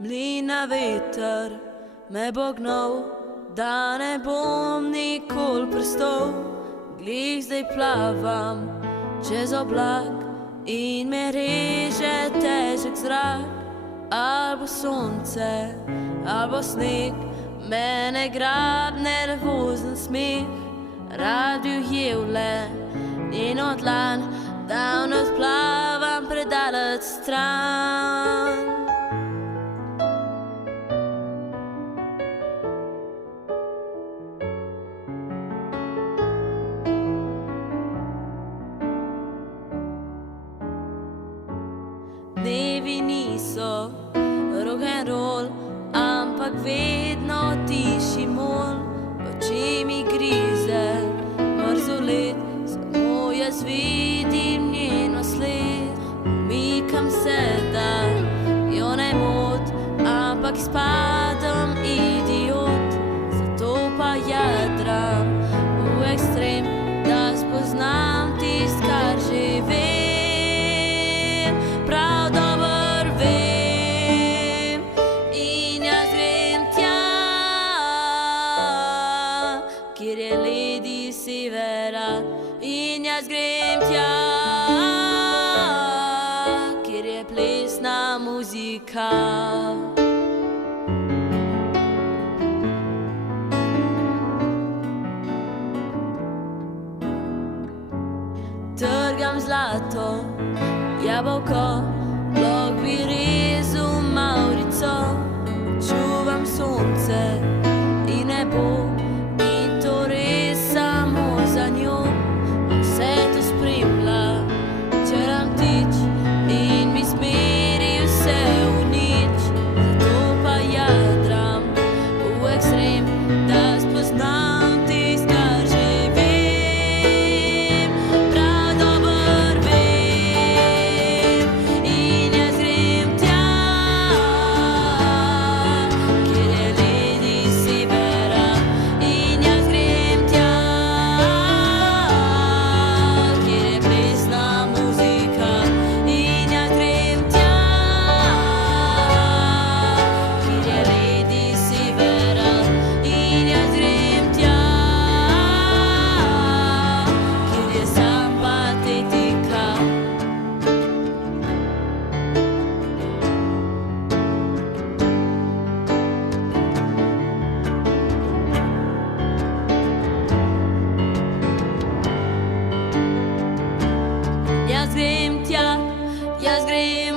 Mlina veter me bo gnal, da ne bom nikoli prestal. Glih zdaj plavam čez oblak in me reže težek zrak. Albo sonce, albo sneg, mene grab nervozen smeh. Rad bi ujel le njeno dlan, da odplavam predaleč stran. Dnevi niso rock and roll, ampak vedno tiši mol. Oči mi grize mrzolet, samo jaz vidim njeno sled. Umikam se, da jo ne mot, ampak spadam idiot. Zato pa jadram v ekstrem, da spoznam tist, kar že vem. Prav dober vem in jaz grem tja, kjer je ledi severa. In jaz grem tja, kjer je plesna muzika. Trgam zlato jabolko, lahko bi rezal mavrico. Čuvam sonce in nebo, in to res samo za njo. Vse to spremlja črn ptič in mi smeri vse v nič. Zato pa jadram v ekstrem, da spoznam tist, kar že vem. Prav dober vem in jaz grem tja, kjer je ledi severa. In jaz grem tja, kjer je plesna muzika. In jaz grem tja, kjer je ledi severa. In jaz grem tja, kjer je sam patetika. Jaz grem tja, jaz grem